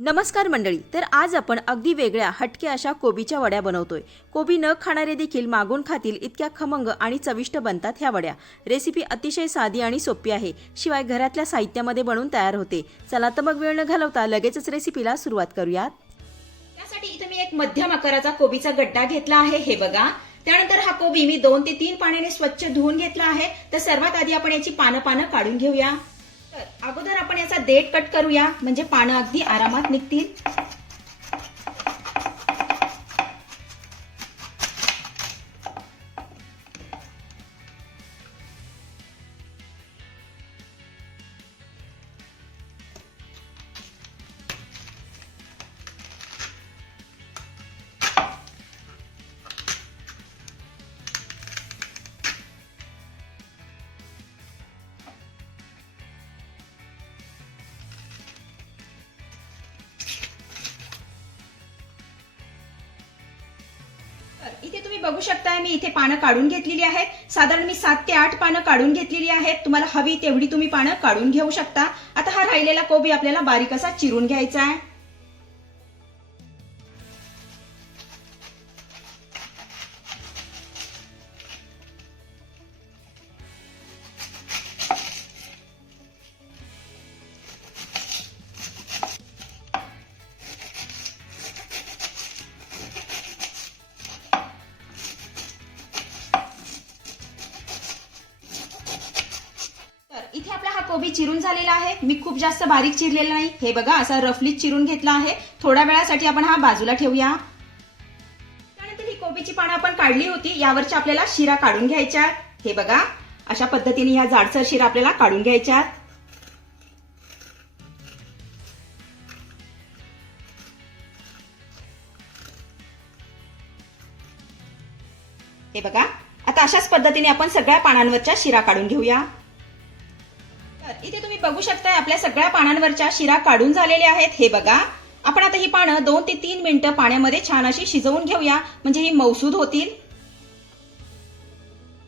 नमस्कार मंडळी तर आज आपण अगदी वेगळ्या हटके अशा कोबीच्या वड्या बनवतोय. कोबी न खाणारे देखील मागून खातील इतक्या खमंग आणि चविष्ट बनतात ह्या वड्या. रेसिपी अतिशय साधी आणि सोपी आहे. शिवाय घरातल्या साहित्यामध्ये बनवून तयार होते. चला तर मग वेळ न घालवता लगेचच रेसिपीला सुरुवात करूयात. त्यासाठी इथे मी एक मध्यम आकाराचा कोबीचा गड्डा घेतला आहे. हे बघा. त्यानंतर हा कोबी मी दोन ते तीन पाण्याने स्वच्छ धुवून घेतला आहे. तर सर्वात आधी आपण याची पानं पानं काढून घेऊया. तर अगोदर आपण याचा देठ कट करूया. म्हणजे पानं अगदी आरामात निघतील. बघू शकताय मी इथे पानं काढून घेतलेली आहेत. साधारण मी सात ते आठ पानं काढून घेतलेली आहेत. तुम्हाला हवी तेवढी तुम्ही पानं काढून घेऊ शकता. आता हा राहिलेला कोबी आपल्याला बारीक असा चिरून घ्यायचा आहे. कोबी चिरून झालेला आहे. मी खूप जास्त बारीक चिरलेला नाही. हे बघा असा रफली चिरून घेतला आहे. थोड्या वेळासाठी आपण हा बाजूला ठेवूया. त्यानंतर ही कोबीची पानं आपण काढली होती. यावरच्या आपल्याला शिरा काढून घ्यायच्या हे बघा अशा पद्धतीने ह्या जाडसर शिरा आपल्याला काढून घ्यायच्या हे बघा आता अशाच पद्धतीने आपण सगळ्या पानांवरच्या शिरा काढून घेऊया. आपल्या सगळ्या पानांवरच्या शिरा काढून झालेल्या आहेत. हे बघा. आपण आता ही पानं दोन ते तीन मिनिटं पाण्यामध्ये छान अशी शिजवून घेऊया. म्हणजे ही मौसूद होतील.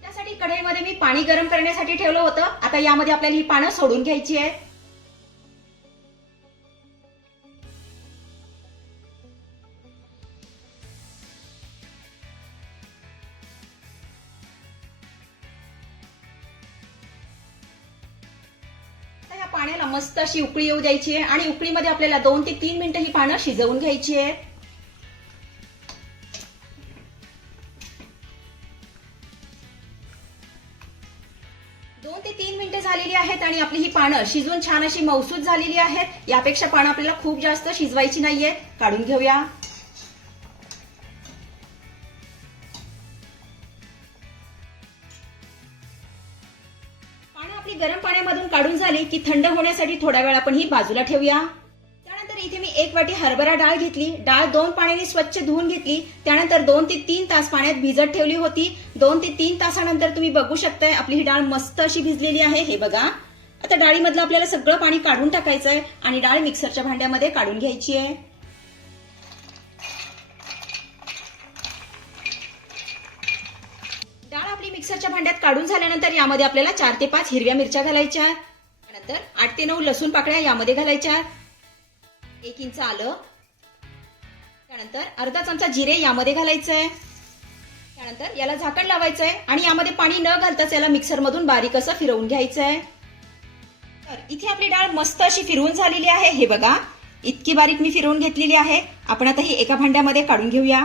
त्यासाठी कढईमध्ये मी पाणी गरम करण्यासाठी ठेवलं होतं. आता यामध्ये आपल्याला ही पानं सोडून घ्यायची आहेत. आता या पाण्याला मस्त अशी उकळी येऊ द्यायची आहे आणि उकळीमध्ये आपल्याला दोन ते तीन मिनिटं ही पानं शिजवून घ्यायची आहे. दोन ते तीन मिनिटं झालेली आहेत आणि आपली ही पानं शिजून छान अशी मौसूद झालेली आहेत. यापेक्षा पानं आपल्याला खूप जास्त शिजवायची नाहीये. काढून घेऊया. गरम पाण्यामधून काढून झाली की थंड होण्यासाठी थोडा वेळ आपण ही बाजूला ठेवूया. त्यानंतर इथे मी एक वाटी हरभरा डाळ घेतली. डाळ दोन पाण्याने स्वच्छ धुवून घेतली. त्यानंतर दोन ते तीन तास पाण्यात भिजत ठेवली होती. दोन ते तीन तासानंतर तुम्ही बघू शकताय आपली ही डाळ मस्त अशी भिजलेली आहे. हे बघा. आता डाळीमधलं आपल्याला सगळं पाणी काढून टाकायचं आहे आणि डाळ मिक्सरच्या भांड्यामध्ये काढून घ्यायची आहे. मिक्सरच्या भांड्यात काढून झाल्यानंतर यामध्ये आपल्याला चार ते पाच हिरव्या मिरच्या घालायच्या. त्यानंतर आठ ते नऊ लसूण पाकळ्या यामध्ये घालायच्या. एक इंच आलं. त्यानंतर अर्धा चमचा जिरे यामध्ये घालायचं आहे त्यानंतर याला झाकण लावायचं आहे आणि यामध्ये पाणी न घालताच याला मिक्सरमधून बारीक असं फिरवून घ्यायचं आहे तर इथे आपली डाळ मस्त अशी फिरवून झालेली आहे. हे बघा इतकी बारीक मी फिरवून घेतलेली आहे. आपण आता ही एका भांड्यामध्ये काढून घेऊया.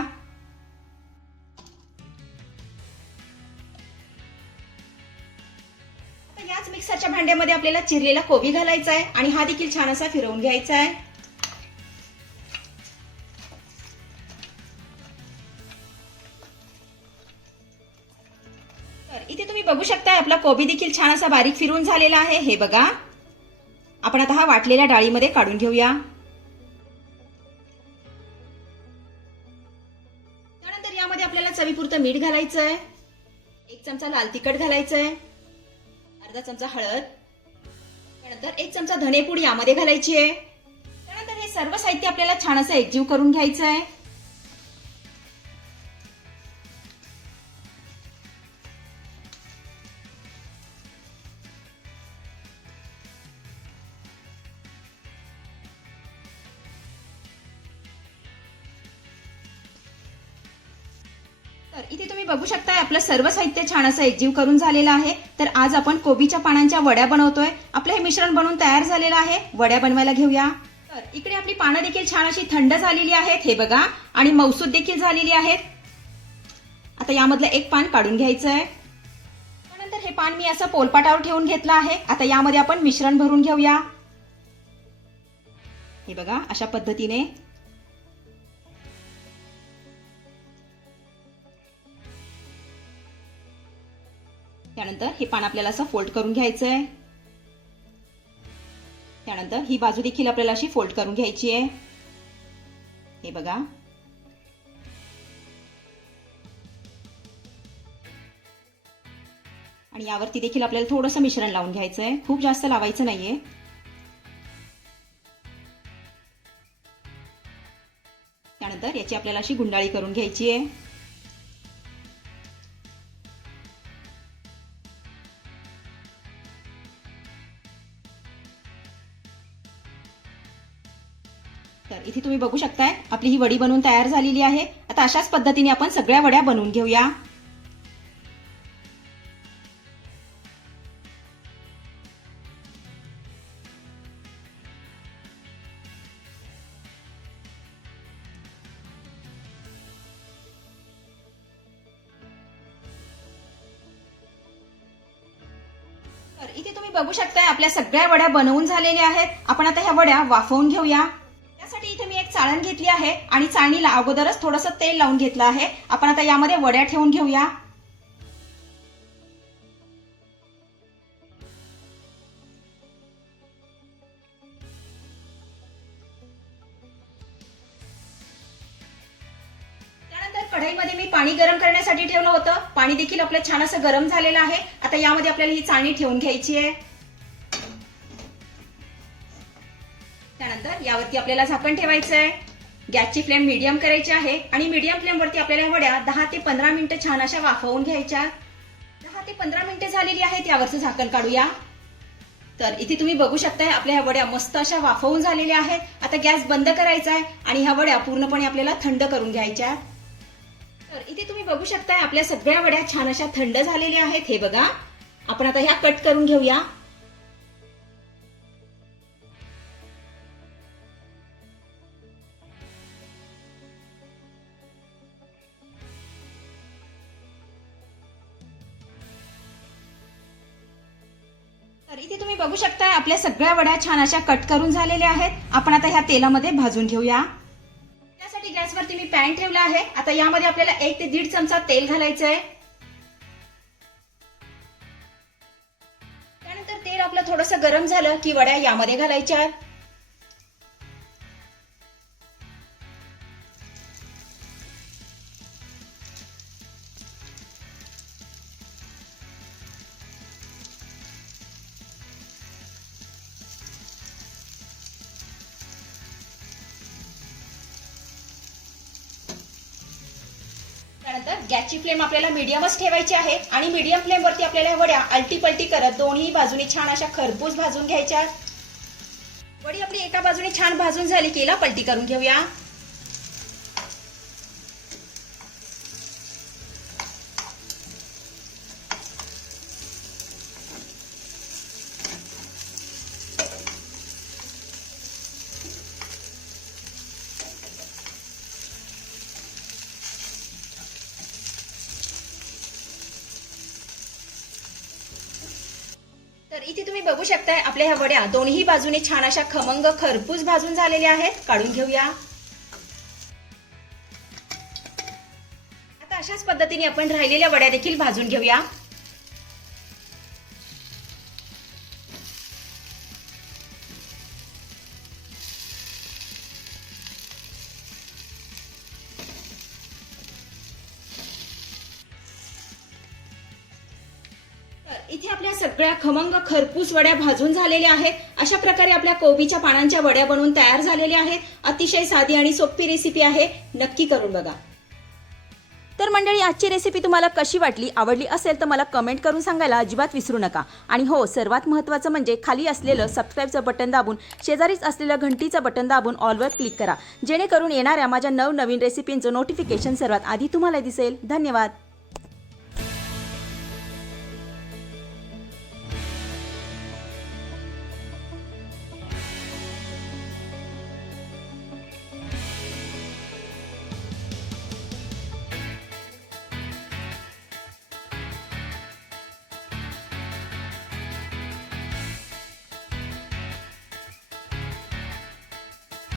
आपल्याला चिरलेला कोबी घालायचा आहे आणि हा देखील छान असा फिरवून घ्यायचा आहे तर इथे तुम्ही बघू शकताय आपला कोबी देखील छान असा बारीक फिरून झालेला आहे. हे बघा. आपण आता हा वाटलेल्या डाळीमध्ये काढून घेऊया. त्यानंतर यामध्ये आपल्याला चवीपुरतं मीठ घालायचं आहे एक चमचा लाल तिखट घालायचं आहे अर्धा चमचा हळद. त्यानंतर एक चमचा धनेपूड यामध्ये घालायची आहे. त्यानंतर हे सर्व साहित्य आपल्याला छान असं एकजीव करून घ्यायचं आहे. तर इथे तुम्ही बघू शकताय आपलं सर्व साहित्य छान असं एकजीव करून झालेलं आहे. तर आज आपण कोबीच्या पानांच्या वड्या बनवतोय. आपलं हे मिश्रण बनवून तयार झालेलं आहे. वड्या बनवायला घेऊया. तर इकडे आपली पानं देखील छान अशी थंड झालेली आहेत हे बघा. आणि मौसूद देखील झालेली आहेत. आता यामधलं एक पान काढून घ्यायचं आहे त्यानंतर हे पान मी असं पोलपाटावर ठेवून घेतलं आहे. आता यामध्ये आपण मिश्रण भरून घेऊया. हे बघा अशा पद्धतीने त्यानंतर हे पान आपल्याला असं फोल्ड करून घ्यायचं आहे त्यानंतर ही बाजू देखील आपल्याला अशी फोल्ड करून घ्यायची आहे. हे बघा. आणि यावरती देखील आपल्याला थोडंसं मिश्रण लावून घ्यायचं आहे खूप जास्त लावायचं नाहीये. त्यानंतर याची आपल्याला अशी गुंडाळी करून घ्यायची आहे. तर इथे तुम्ही बघू शकताय आपली ही वडी बनवून तयार झालेली आहे. आता अशाच पद्धतीने आपण सगळ्या वड्या बनवून घेऊया. तर इथे तुम्ही बघू शकताय आपल्या सगळ्या वड्या बनवून झालेल्या आहेत. आपण आता ह्या वड्या वाफवून घेऊया. चाळण घेतली आहे आणि चाळणीला अगोदरच थोडंसं तेल लावून घेतलं आहे. आपण आता यामध्ये वड्या ठेवून घेऊया. त्यानंतर कढईमध्ये मी पाणी गरम करण्यासाठी ठेवलं होतं. पाणी देखील आपलं छान असं गरम झालेलं आहे. आता यामध्ये आपल्याला ही चाळणी ठेवून घ्यायची आहे. त्यानंतर यावरती आपल्याला झाकण ठेवायचं आहे गॅसची फ्लेम मीडियम करायची आहे आणि मीडियम फ्लेमवरती आपल्याला वड्या दहा ते पंधरा मिनिटं छान अशा वाफवून घ्यायच्या. दहा ते पंधरा मिनिटं झालेली आहेत यावरचं झाकण काढूया. तर इथे तुम्ही बघू शकताय आपल्या ह्या वड्या मस्त अशा वाफवून झालेल्या आहेत. आता गॅस बंद करायचा आहे आणि ह्या वड्या पूर्णपणे आपल्याला थंड करून घ्यायच्या. तर इथे तुम्ही बघू शकताय आपल्या सगळ्या वड्या छान अशा थंड झालेल्या आहेत हे बघा. आपण आता ह्या कट करून घेऊया. तर इथे तुम्ही बघू शकता आपल्या सगळ्या वड्या छान अशा कट करून झालेल्या आहेत. आपण आता ह्या तेलामध्ये भाजून घेऊया. त्यासाठी गॅसवरती मी पॅन ठेवला आहे. आता यामध्ये आपल्याला एक ते दीड चमचा तेल घालायचं आहे त्यानंतर तेल आपलं थोडंसं गरम झालं की वड्या यामध्ये घालायच्या. आहेत गॅसची फ्लेम आपल्याला मीडियमच ठेवायची आहे आणि मीडियम फ्लेमवरती आपल्याला वड्या अल्टीपलटी करत दोन्ही बाजूनी छान अशा खरपूस भाजून घ्यायच्या. वडी आपली एका बाजूने छान भाजून झाली की पलटी करून घेऊया. इथे तुम्ही बघू शकताय आपल्या ह्या वड्या दोन्ही बाजूने छान अशा खमंग खरपूस भाजून झालेल्या आहेत. काढून घेऊया. आता अशाच पद्धतीने आपण राहिलेल्या वड्या देखील भाजून घेऊया. इथे आपल्या सगळ्या खमंग खरपूस वड्या भाजून झालेल्या आहेत. अशा प्रकारे आपल्या कोबीच्या पानांच्या वड्या बनवून तयार झालेल्या आहेत. अतिशय साधी आणि सोपी रेसिपी आहे. नक्की करून बघा. तर मंडळी आजची रेसिपी तुम्हाला कशी वाटली आवडली असेल तर मला कमेंट करून सांगायला अजिबात विसरू नका. आणि हो सर्वात महत्त्वाचं म्हणजे खाली असलेलं सबस्क्राईबचं बटन दाबून शेजारीच असलेलं घंटीचं बटन दाबून ऑलवर क्लिक करा. जेणेकरून येणाऱ्या माझ्या नवनवीन रेसिपींचं नोटिफिकेशन सर्वात आधी तुम्हाला दिसेल. धन्यवाद.